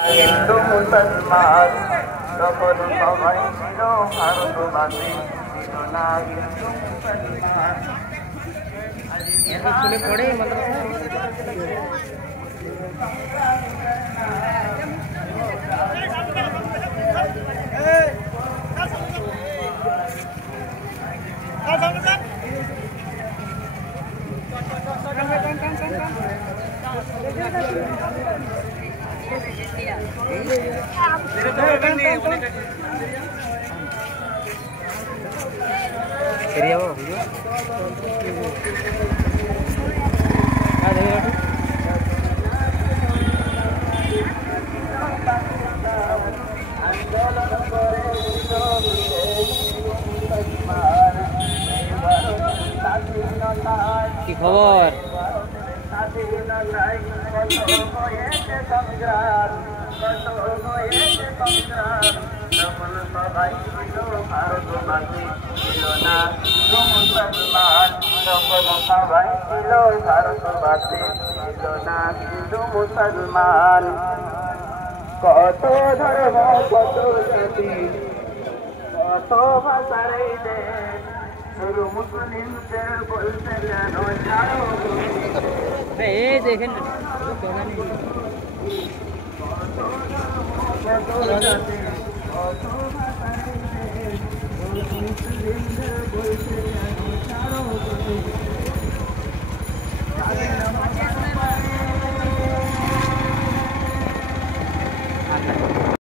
হিন্দু মুসলমান তখন সবাই ছিল ভারতবাসী, ছিল না হিন্দু মুসলমান। स्कूल पढ़े কি খবর? ভারতবাসী ছিল না মুসলমান, সকল সবাই ছিল ভারতবাসী, ছিল না হিন্দু মুসলমান। কত ধর্ম, কত জাতি, কত ভাষার এই দেশ, শুধু মুসলিমদের বলতে যেন ছাড়ো। এই দেখেন কত জাতি, কত